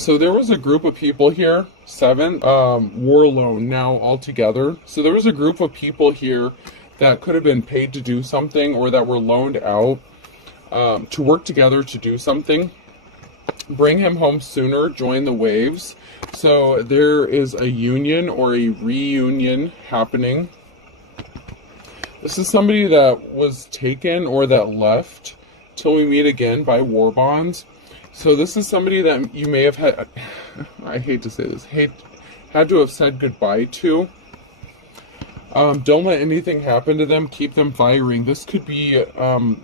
So there was a group of people here, 7, were alone now altogether. So there was a group of people here that could have been paid to do something or that were loaned out to work together to do something. Bring him home sooner, join the waves. So there is a union or a reunion happening. This is somebody that was taken or that left till we meet again by war bonds. So this is somebody that you may have had, I hate to say this, had to have said goodbye to. Don't let anything happen to them. Keep them firing. This could be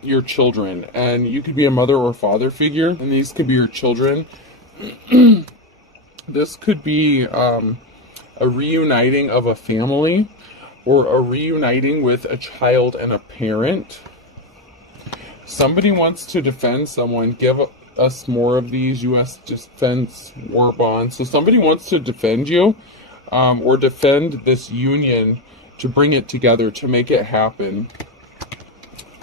your children, and you could be a mother or father figure, and these could be your children. This could be a reuniting of a family, or a reuniting with a child and a parent. Somebody wants to defend someone. Give us more of these U.S. defense war bonds. So somebody wants to defend you, or defend this union, to bring it together, to make it happen.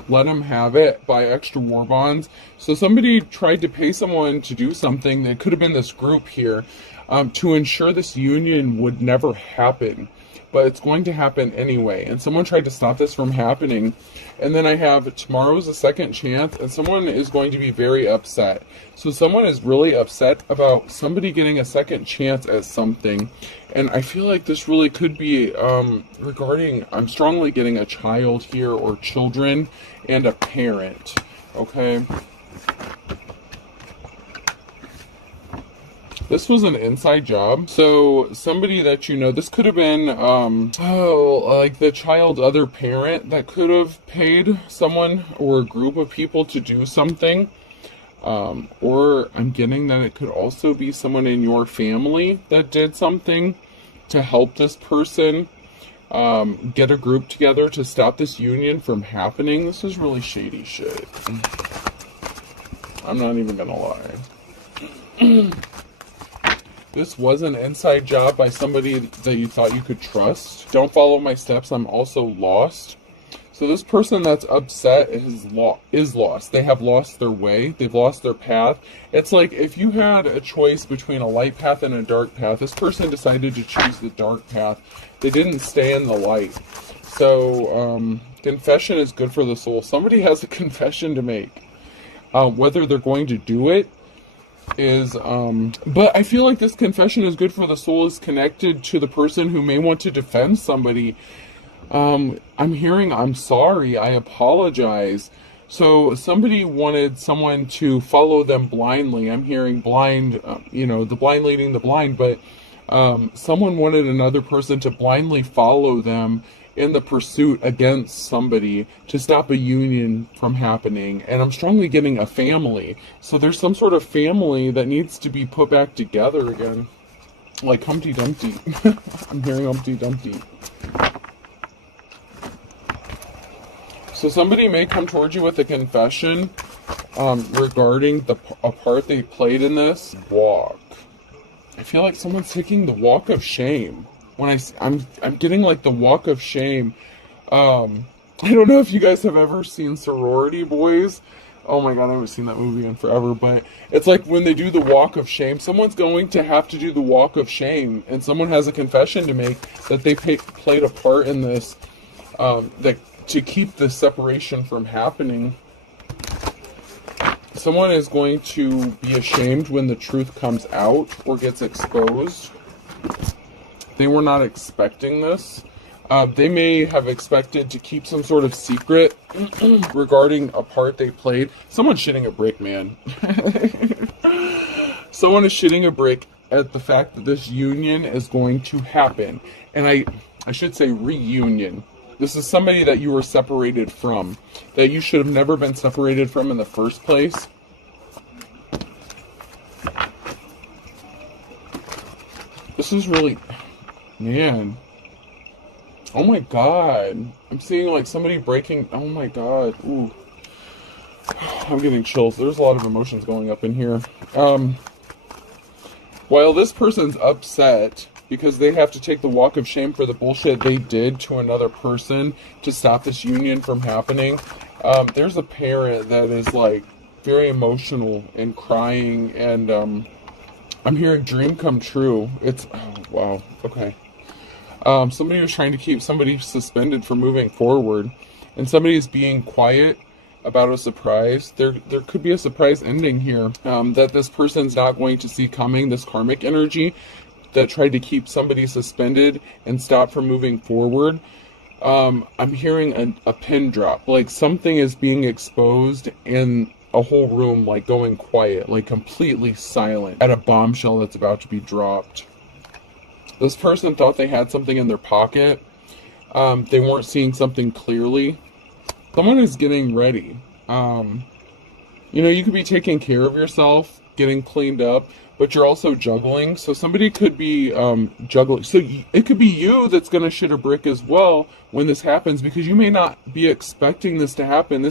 Let them have it. Buy extra war bonds. So somebody tried to pay someone to do something. That could have been this group here, to ensure this union would never happen. But it's going to happen anyway. And someone tried to stop this from happening. And then I have tomorrow's a second chance, and someone is going to be very upset. So someone is really upset about somebody getting a second chance at something. And I feel like this really could be regarding, I'm strongly getting a child here, or children, and a parent. Okay. This was an inside job. So somebody that you know, this could have been, like the child's other parent that could have paid someone or a group of people to do something. Or I'm getting that it could also be someone in your family that did something to help this person get a group together to stop this union from happening. This is really shady shit. I'm not even gonna lie. This was an inside job by somebody that you thought you could trust. Don't follow my steps. I'm also lost. So this person that's upset is lost. They have lost their way. They've lost their path. It's like if you had a choice between a light path and a dark path. This person decided to choose the dark path. They didn't stay in the light. So confession is good for the soul. Somebody has a confession to make. Whether they're going to do it is but I feel like this confession is good for the soul is connected to the person who may want to defend somebody. I'm hearing I'm sorry, I apologize. So somebody wanted someone to follow them blindly. I'm hearing blind, the blind leading the blind, but someone wanted another person to blindly follow them in the pursuit against somebody to stop a union from happening. And I'm strongly getting a family. So there's some sort of family that needs to be put back together again. Like Humpty Dumpty. I'm hearing Humpty Dumpty. So somebody may come towards you with a confession regarding a part they played in this walk. I feel like someone's taking the walk of shame. When I'm getting like the walk of shame. I don't know if you guys have ever seen Sorority Boys. Oh my god, I haven't seen that movie in forever, but it's like when they do the walk of shame, someone's going to have to do the walk of shame, and someone has a confession to make that they played a part in this, that to keep the separation from happening. Someone is going to be ashamed when the truth comes out or gets exposed. They were not expecting this. They may have expected to keep some sort of secret regarding a part they played. Someone's shitting a brick, man. Someone is shitting a brick at the fact that this union is going to happen. And I should say reunion. This is somebody that you were separated from, that you should have never been separated from in the first place. This is really... Man. Oh my god. I'm seeing like somebody breaking... Oh my god. Ooh. I'm getting chills. There's a lot of emotions going up in here. While this person's upset because they have to take the walk of shame for the bullshit they did to another person to stop this union from happening, there's a parent that is like very emotional and crying and I'm hearing dream come true. It's, oh, wow, okay. Somebody was trying to keep somebody suspended for moving forward, and somebody is being quiet about a surprise. There could be a surprise ending here that this person's not going to see coming. This karmic energy that tried to keep somebody suspended and stop from moving forward. I'm hearing a pin drop, like something is being exposed and a whole room like going quiet, like completely silent at a bombshell that's about to be dropped. This person thought they had something in their pocket. They weren't seeing something clearly. Someone is getting ready. You know, you could be taking care of yourself, getting cleaned up, but you're also juggling. So somebody could be juggling. So it could be you that's going to shit a brick as well when this happens, because you may not be expecting this to happen.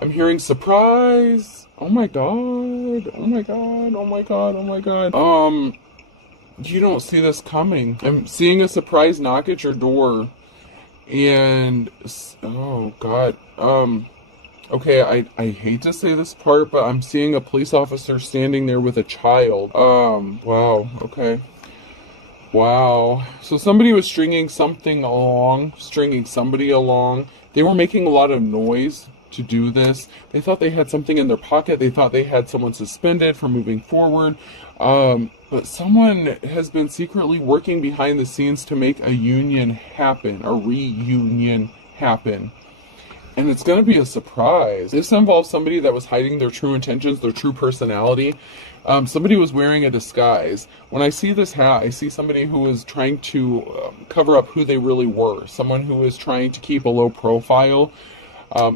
I'm hearing surprise. Oh my god. Oh my god. Oh my god. Oh my god. You don't see this coming. I'm seeing a surprise knock at your door. And, oh god. Okay, I hate to say this part, but I'm seeing a police officer standing there with a child. Wow, okay. Wow. So somebody was stringing somebody along. They were making a lot of noise to do this. They thought they had something in their pocket. They thought they had someone suspended from moving forward. But someone has been secretly working behind the scenes to make a union happen, a reunion happen. And it's going to be a surprise. This involves somebody that was hiding their true intentions, their true personality. Somebody was wearing a disguise. When I see this hat, I see somebody who is trying to cover up who they really were. Someone who is trying to keep a low profile.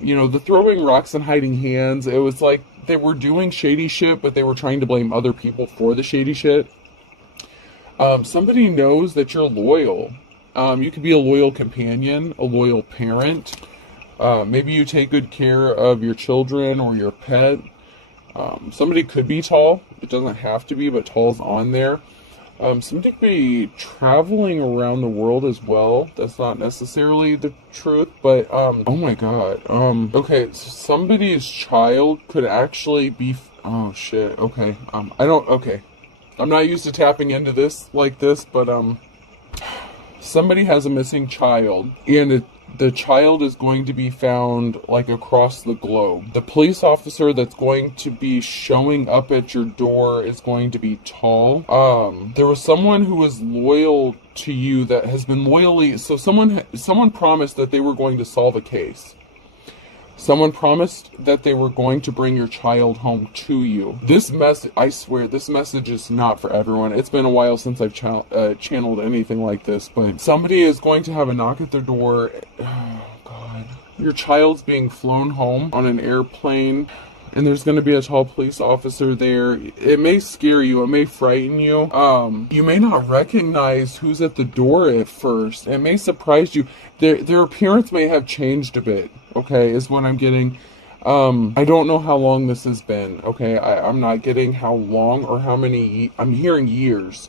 You know, the throwing rocks and hiding hands, it was like they were doing shady shit, but they were trying to blame other people for the shady shit. Somebody knows that you're loyal. You could be a loyal companion, a loyal parent. Maybe you take good care of your children or your pet. Somebody could be tall. It doesn't have to be, but tall's on there. Somebody could be traveling around the world as well. That's not necessarily the truth, but, oh my god. Okay, so somebody's child could actually be, oh shit, okay. Okay. I'm not used to tapping into this like this, but, somebody has a missing child, and the child is going to be found like across the globe. The police officer that's going to be showing up at your door is going to be tall. There was someone who was loyal to you that has been loyally, so someone promised that they were going to solve a case. Someone promised that they were going to bring your child home to you. This message, I swear, this message is not for everyone. It's been a while since I've channeled anything like this, but somebody is going to have a knock at their door. Oh, God. Your child's being flown home on an airplane, and there's going to be a tall police officer there. It may scare you. It may frighten you. You may not recognize who's at the door at first. It may surprise you. Their appearance may have changed a bit. Okay, is what I'm getting. I don't know how long this has been. Okay, I'm not getting how long or how many. I'm hearing years.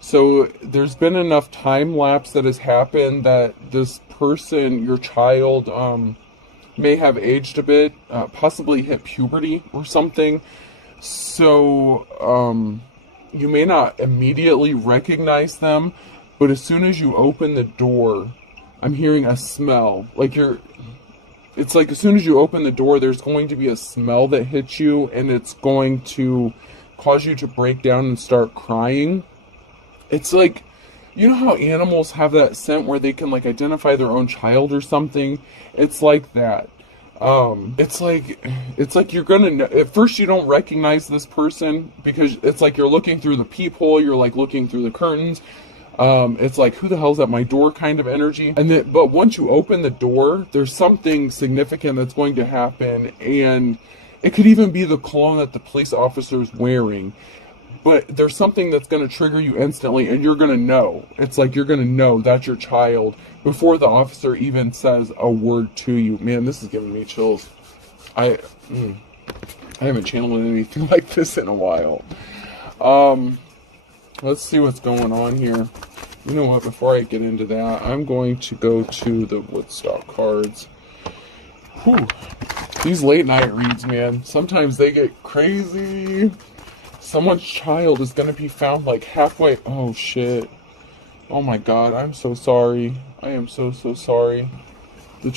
So there's been enough time lapse that has happened that this person, your child, may have aged a bit, possibly hit puberty or something. So you may not immediately recognize them, but as soon as you open the door, I'm hearing a smell. It's like as soon as you open the door, there's going to be a smell that hits you, and it's going to cause you to break down and start crying. It's like, you know how animals have that scent where they can like identify their own child or something? It's like that. It's like you're gonna know. At first you don't recognize this person because it's like you're looking through the peephole, you're like looking through the curtains. It's like, who the hell's at my door kind of energy. But once you open the door, there's something significant that's going to happen, and it could even be the cologne that the police officer is wearing. But there's something that's going to trigger you instantly, and you're going to know. It's like you're going to know that's your child before the officer even says a word to you. Man, this is giving me chills. I haven't channeled anything like this in a while. Let's see what's going on here. You know what, before I get into that, I'm going to go to the Woodstock cards. Whew. These late night reads, man, sometimes they get crazy. Someone's child is going to be found like halfway. Oh shit. Oh my god, I'm so sorry. I am so sorry. The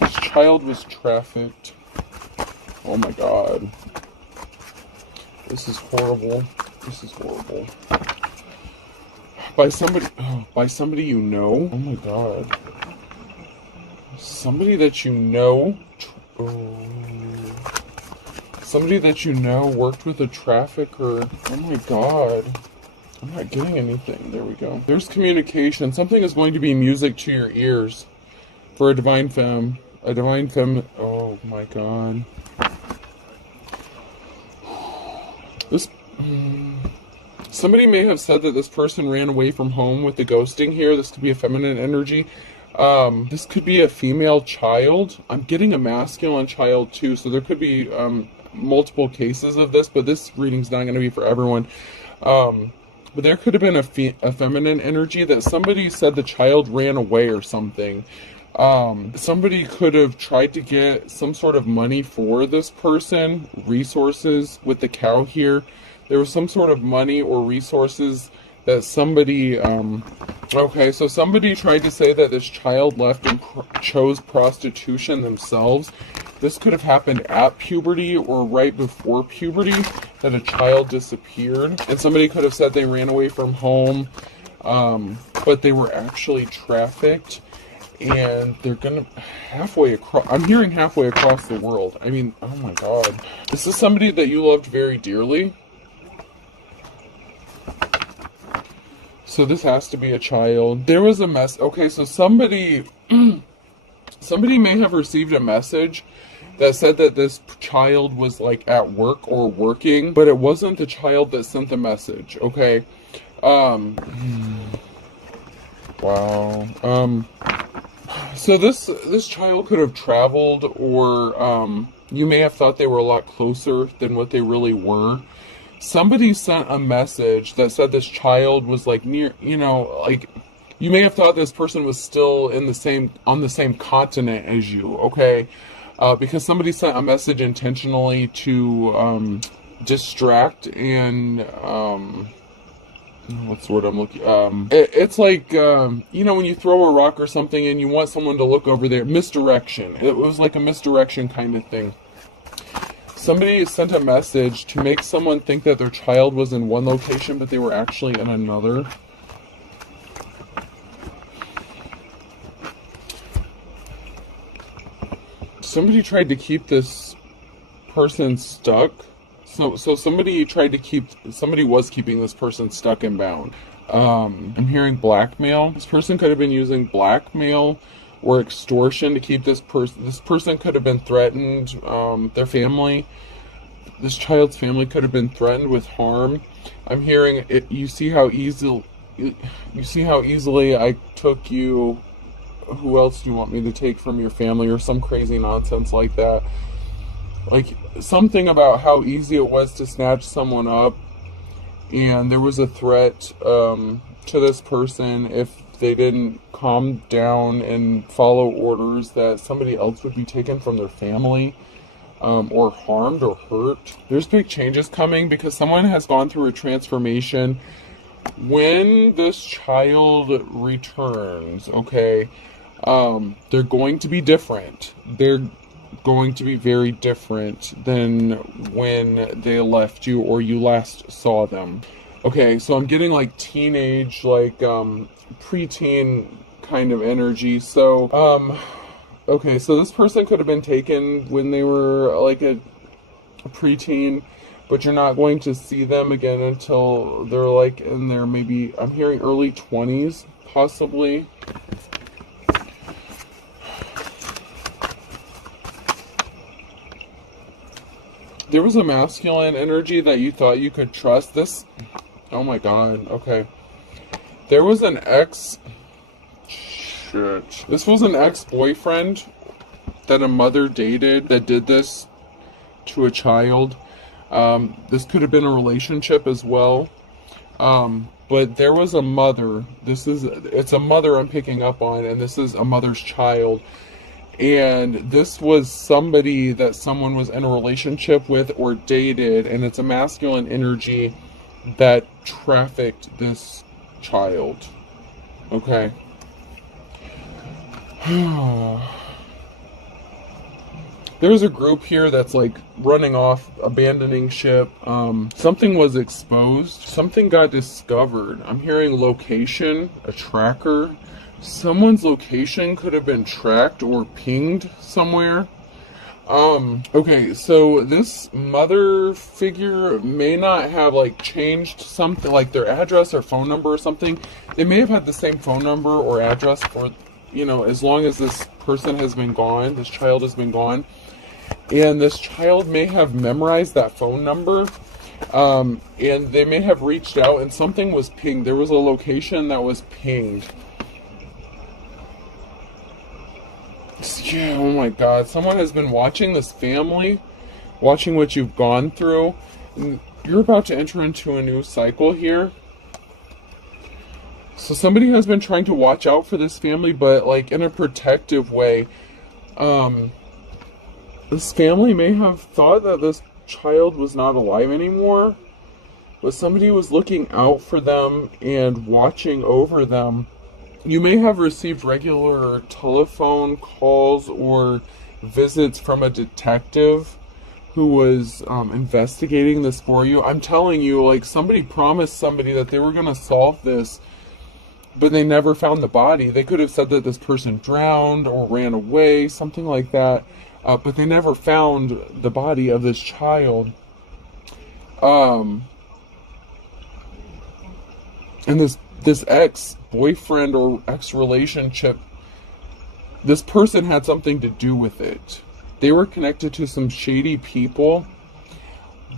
this child was trafficked. Oh my god. This is horrible. This is horrible. By somebody you know. Oh my god. Somebody that you know. Oh. Somebody that you know worked with a trafficker. Oh my god. I'm not getting anything. There we go. There's communication. Something is going to be music to your ears for a divine femme. A divine femme. Oh my god. This. Somebody may have said that this person ran away from home with the ghosting here. This could be a feminine energy. This could be a female child. I'm getting a masculine child too, so there could be multiple cases of this, but this reading's not going to be for everyone. But there could have been a feminine energy that somebody said the child ran away or something. Somebody could have tried to get some sort of money for this person, resources with the cow here. There was some sort of money or resources that somebody, okay, so somebody tried to say that this child left and chose prostitution themselves. This could have happened at puberty or right before puberty, that a child disappeared. And somebody could have said they ran away from home, but they were actually trafficked. And they're gonna halfway across. I'm hearing halfway across the world. I mean, oh my god. This is somebody that you loved very dearly. So this has to be a child. There was a mess. Okay, so somebody may have received a message that said that this child was like at work or working, but it wasn't the child that sent the message. Okay. Wow. So this child could have traveled, or you may have thought they were a lot closer than what they really were. Somebody sent a message that said this child was like near, you know, like you may have thought this person was still on the same continent as you, okay? Because somebody sent a message intentionally to distract and what's the word I'm looking? It's like you know, when you throw a rock or something and you want someone to look over there. Misdirection. It was like a misdirection kind of thing. Somebody sent a message to make someone think that their child was in one location, but they were actually in another. Somebody tried to keep this person stuck. So somebody was keeping this person stuck and bound. I'm hearing blackmail. This person could have been using blackmail or extortion to keep this person. This person could have been threatened. Their family, this child's family, could have been threatened with harm. I'm hearing it. You see how easily I took you. Who else do you want me to take from your family, or some crazy nonsense like that? Like something about how easy it was to snatch someone up, and there was a threat to this person if they didn't calm down and follow orders, that somebody else would be taken from their family, or harmed or hurt. There's big changes coming because someone has gone through a transformation. When this child returns, okay, they're going to be different. They're going to be very different than when they left you or you last saw them. Okay, so I'm getting like teenage, like preteen kind of energy. So okay, so this person could have been taken when they were like a preteen, but you're not going to see them again until they're like in their, maybe, I'm hearing early 20s possibly. There was a masculine energy that you thought you could trust. This, oh my god, okay. There was an this was an ex-boyfriend that a mother dated that did this to a child. This could have been a relationship as well. But there was a mother. It's a mother I'm picking up on, and this is a mother's child. And this was somebody that someone was in a relationship with or dated, and it's a masculine energy that trafficked this child. Okay. There's a group here that's like running off, abandoning ship. Something was exposed. Something got discovered. I'm hearing location, a tracker. Someone's location could have been tracked or pinged somewhere. Okay, so this mother figure may not have like changed something, like their address or phone number or something. They may have had the same phone number or address for, as long as this person has been gone, this child has been gone. And this child may have memorized that phone number. And they may have reached out and something was pinged. There was a location that was pinged. Yeah, oh my God. Someone has been watching this family, watching what you've gone through. You're about to enter into a new cycle here. So somebody has been trying to watch out for this family, but like in a protective way. This family may have thought that this child was not alive anymore, but somebody was looking out for them and watching over them. You may have received regular telephone calls or visits from a detective who was investigating this for you. I'm telling you, like, somebody promised somebody that they were going to solve this, but they never found the body. They could have said that this person drowned or ran away, something like that, but they never found the body of this child. And this ex-boyfriend or ex-relationship, this person had something to do with it. They were connected to some shady people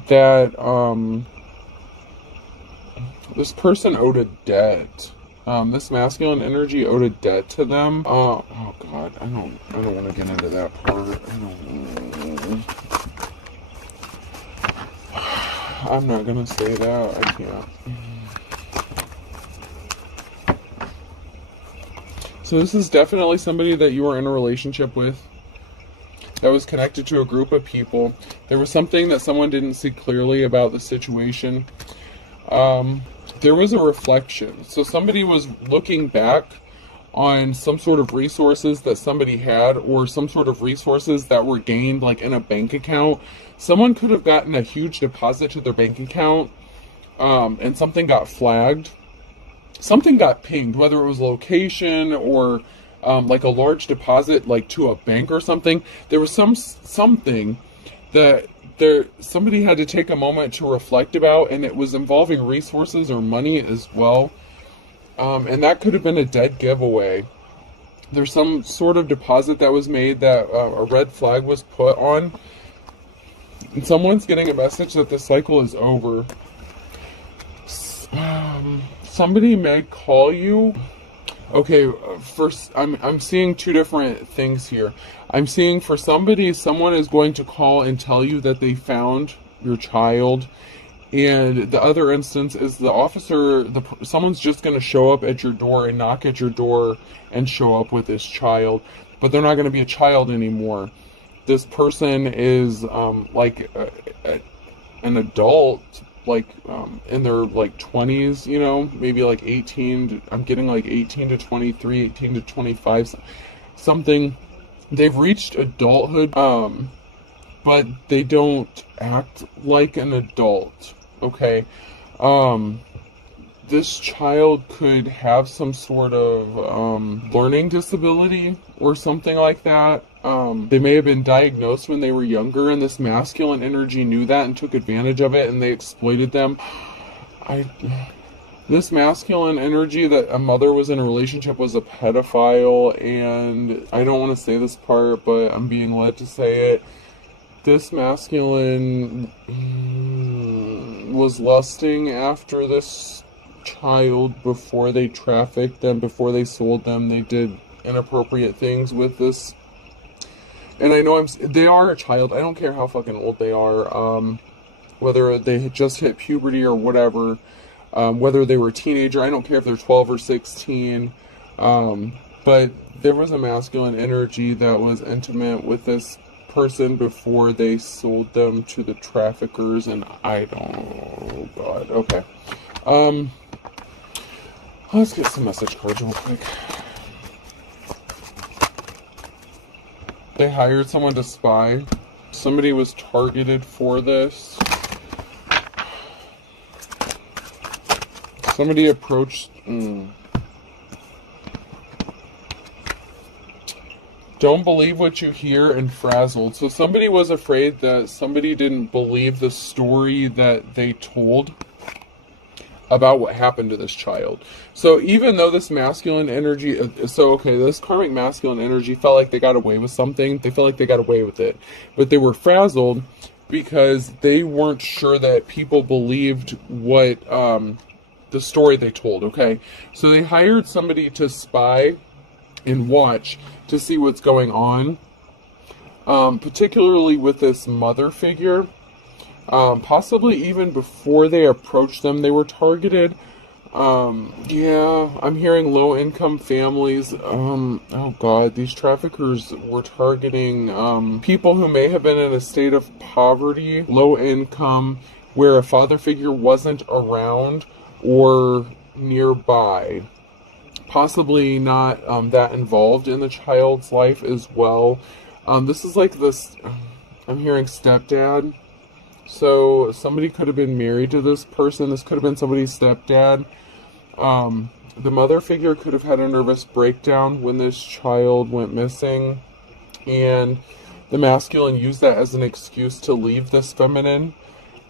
that this person owed a debt. This masculine energy owed a debt to them. Oh God, I don't want to get into that part. I'm not gonna say that. I can't. So this is definitely somebody that you were in a relationship with, that was connected to a group of people. There was something that someone didn't see clearly about the situation. There was a reflection. So somebody was looking back on some sort of resources that somebody had, or some sort of resources that were gained like in a bank account. Someone could have gotten a huge deposit to their bank account, and something got flagged. Something got pinged, whether it was location or like a large deposit, like to a bank or something. There was something that somebody had to take a moment to reflect about, and it was involving resources or money as well. And that could have been a dead giveaway. There's some sort of deposit that was made that a red flag was put on, and someone's getting a message that the cycle is over. Somebody may call you. Okay, first, I'm seeing two different things here. I'm seeing for somebody, someone is going to call and tell you that they found your child. And the other instance is the officer, someone's just going to show up at your door and knock at your door and show up with this child. But they're not going to be a child anymore. This person is like an adult, like in their like 20s, maybe like 18 I'm getting like 18 to 23, 18 to 25, something. They've reached adulthood, but they don't act like an adult. Okay. This child could have some sort of learning disability or something like that. They may have been diagnosed when they were younger, and this masculine energy knew that and took advantage of it, and they exploited them. This masculine energy that a mother was in a relationship was a pedophile, and I don't want to say this part, but I'm being led to say it. This masculine was lusting after this child before they trafficked them, before they sold them. They did inappropriate things with this. And I know they are a child. I don't care how fucking old they are. Whether they had just hit puberty or whatever. Whether they were a teenager. I don't care if they're 12 or 16. but there was a masculine energy that was intimate with this person before they sold them to the traffickers, and I don't, oh god, okay. Let's get some message cards real quick. They hired someone to spy. Somebody was targeted for this. Somebody approached... Don't believe what you hear and frazzled. So somebody was afraid that somebody didn't believe the story that they told about what happened to this child. So even though this masculine energy, this karmic masculine energy felt like they got away with something, they felt like they got away with it, but they were frazzled because they weren't sure that people believed what the story they told. Okay, so they hired somebody to spy and watch to see what's going on, particularly with this mother figure. Possibly even before they approached them, they were targeted. Yeah, I'm hearing low-income families. Oh god, these traffickers were targeting people who may have been in a state of poverty, low income, where a father figure wasn't around or nearby. Possibly not that involved in the child's life as well. This is like this, I'm hearing stepdad. So somebody could have been married to this person. This could have been somebody's stepdad. The mother figure could have had a nervous breakdown when this child went missing. And the masculine used that as an excuse to leave this feminine.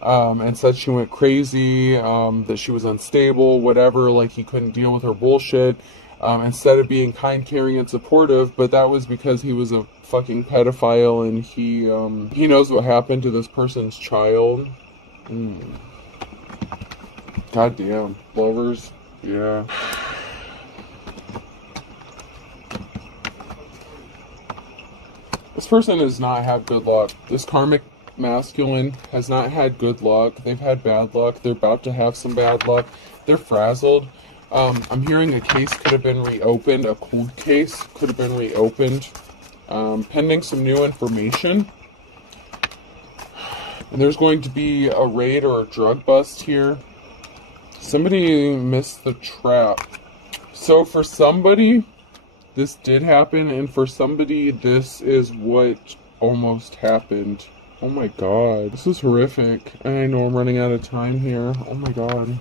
And said she went crazy, that she was unstable, whatever, like he couldn't deal with her bullshit. Instead of being kind, caring, and supportive, but that was because he was a fucking pedophile and he knows what happened to this person's child. God damn. Lovers. Yeah. This person does not have good luck. This karmic masculine has not had good luck. They've had bad luck. They're about to have some bad luck. They're frazzled. I'm hearing a case could have been reopened. A cold case could have been reopened. Pending some new information. And there's going to be a raid or a drug bust here. Somebody missed the trap. So for somebody, this did happen. And for somebody, this is what almost happened. Oh my god. This is horrific. And I know I'm running out of time here. Oh my god.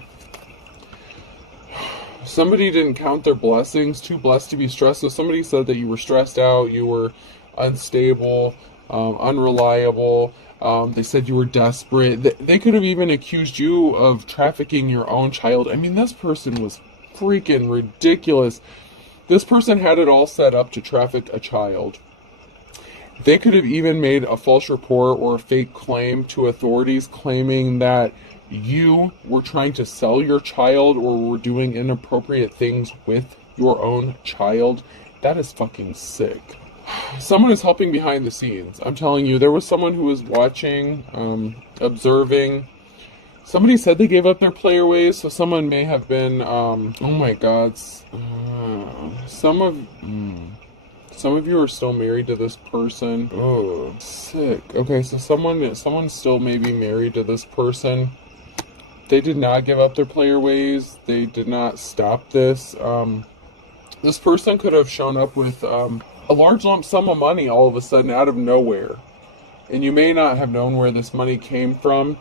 Somebody didn't count their blessings. Too blessed to be stressed. So somebody said that you were stressed out. You were unstable. Unreliable. They said you were desperate. They could have even accused you of trafficking your own child. I mean, this person was freaking ridiculous. This person had it all set up to traffic a child. They could have even made a false report or a fake claim to authorities claiming that you were trying to sell your child or were doing inappropriate things with your own child. That is fucking sick. Someone is helping behind the scenes. I'm telling you, there was someone who was watching, observing. Somebody said they gave up their player ways, so someone may have been, oh my god. Some of you are still married to this person. Oh, sick. Okay, so someone still may be married to this person. They did not give up their player ways. They did not stop this. This person could have shown up with a large lump sum of money all of a sudden out of nowhere. And you may not have known where this money came from.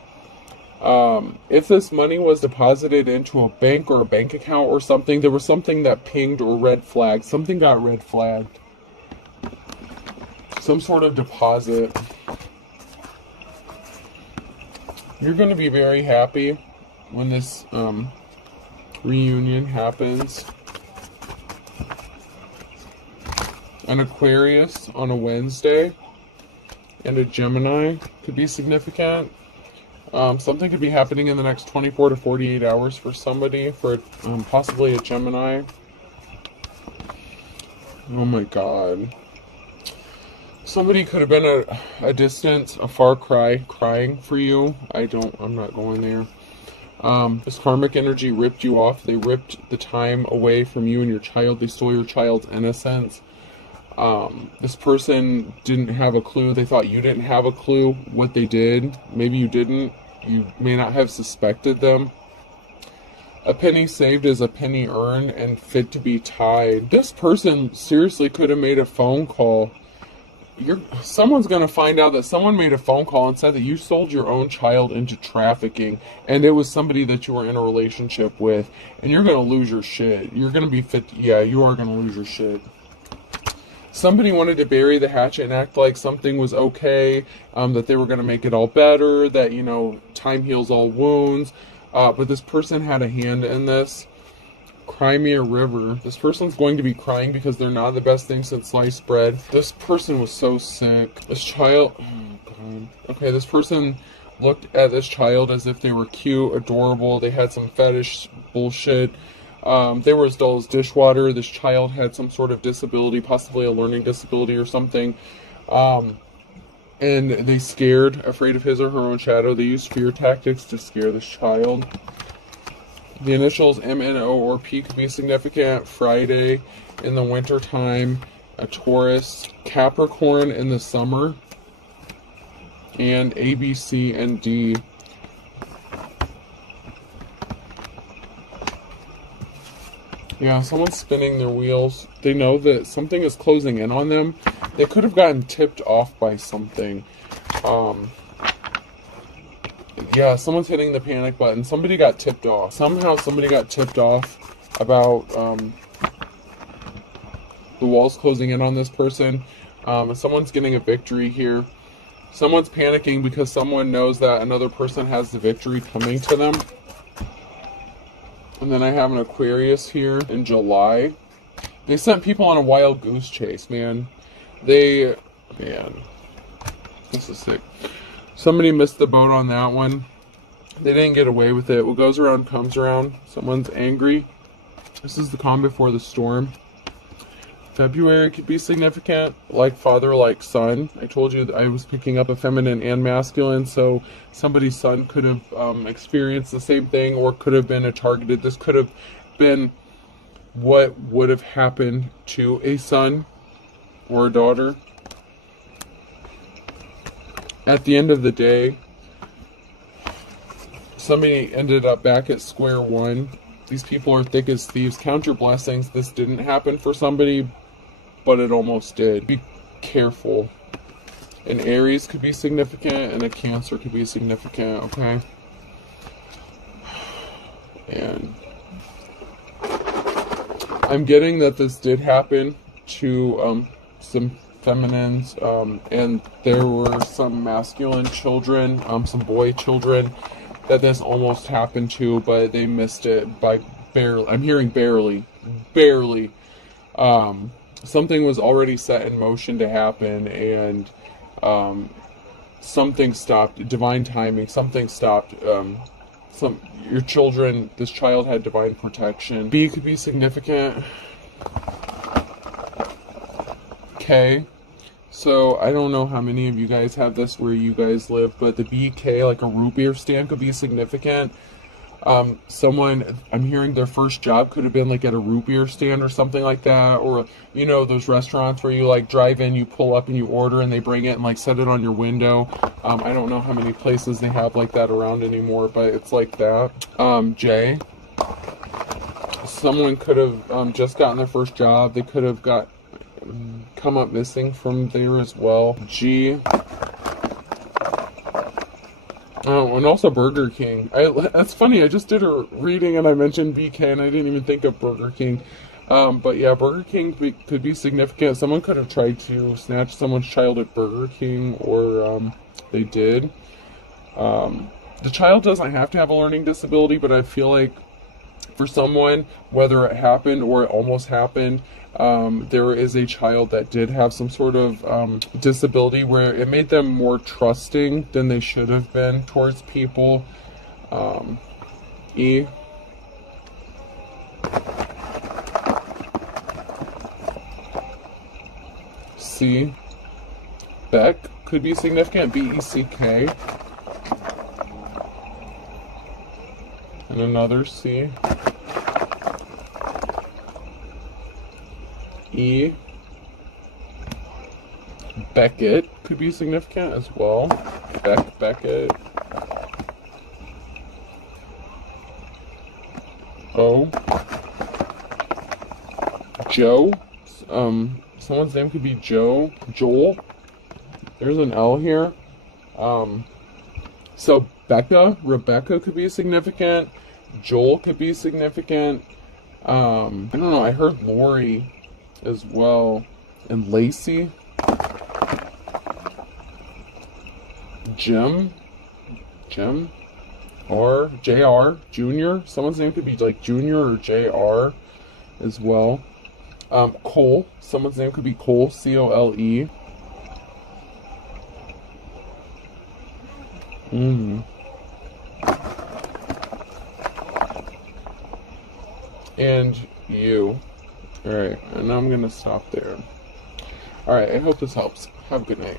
If this money was deposited into a bank or a bank account or something, there was something that pinged or red flagged. Something got red flagged. Some sort of deposit. You're going to be very happy when this reunion happens. An Aquarius on a Wednesday and a Gemini could be significant. Something could be happening in the next 24 to 48 hours for somebody, for possibly a Gemini. Oh my god. Somebody could have been at a distance, a far cry, crying for you. I'm not going there. This karmic energy ripped you off. They ripped the time away from you and your child. They stole your child's innocence. This person didn't have a clue. They thought you didn't have a clue what they did. Maybe you didn't. You may not have suspected them. A penny saved is a penny earned and fit to be tied. This person seriously could have made a phone call. Someone's going to find out that someone made a phone call and said that you sold your own child into trafficking, and it was somebody that you were in a relationship with, and you're going to lose your shit. You're going to be yeah, you are going to lose your shit. Somebody wanted to bury the hatchet and act like something was okay, that they were going to make it all better, that, you know, time heals all wounds, but this person had a hand in this. Cry me a river. This person's going to be crying because they're not the best thing since sliced bread. This person was so sick. This child, oh God. Okay, this person looked at this child as if they were cute, adorable. They had some fetish bullshit. They were as dull as dishwater. This child had some sort of disability, possibly a learning disability or something. And they afraid of his or her own shadow. They used fear tactics to scare this child. The initials M, N, O, or P could be significant. Friday in the winter time, a Taurus, Capricorn in the summer, and A, B, C, and D. Yeah, someone's spinning their wheels. They know that something is closing in on them. They could have gotten tipped off by something. Yeah, someone's hitting the panic button. Somebody got tipped off. Somehow somebody got tipped off about the walls closing in on this person. And someone's getting a victory here. Someone's panicking because someone knows that another person has the victory coming to them. And then I have an Aquarius here in July. They sent people on a wild goose chase, man. Man, this is sick. Somebody missed the boat on that one. They didn't get away with it. What goes around comes around. Someone's angry. This is the calm before the storm. February could be significant. Like father, like son. I told you that I was picking up a feminine and masculine, so somebody's son could have experienced the same thing, or could have been targeted. This could have been what would have happened to a son or a daughter. At the end of the day, somebody ended up back at square one. These people are thick as thieves. Count your blessings. This didn't happen for somebody, but it almost did. Be careful. An Aries could be significant, and a Cancer could be significant, okay? And I'm getting that this did happen to some feminines, and there were some masculine children, some boy children that this almost happened to, but they missed it by barely. I'm hearing barely. Something was already set in motion to happen, and something stopped. Divine timing. Something stopped. Your children. This child had divine protection. B could be significant. K. So, I don't know how many of you guys have this where you guys live, but the BK, like a root beer stand, could be significant. Someone, I'm hearing their first job could have been like at a root beer stand or something like that, or, you know, those restaurants where you like drive in, you pull up and you order and they bring it and like set it on your window. I don't know how many places they have like that around anymore, but it's like that. J. Someone could have just gotten their first job. They could have come up missing from there as well. G. Oh, and also Burger King. That's funny, I just did a reading and I mentioned BK and I didn't even think of Burger King. But yeah, Burger King could be significant. Someone could have tried to snatch someone's child at Burger King, or they did. The child doesn't have to have a learning disability, but I feel like for someone, whether it happened or it almost happened, there is a child that did have some sort of disability where it made them more trusting than they should have been towards people. E. C. Beck could be significant. B-E-C-K. And another C. E. Beckett could be significant as well. Beckett. O. Joe. Someone's name could be Joe. Joel. There's an L here. So Rebecca could be significant. Joel could be significant. I don't know. I heard Lori as well. And Lacey. Jim. Or JR. Junior. Someone's name could be like Junior or JR as well. Cole. Someone's name could be Cole. Cole. And you. Alright, and now I'm gonna stop there. Alright, I hope this helps. Have a good night.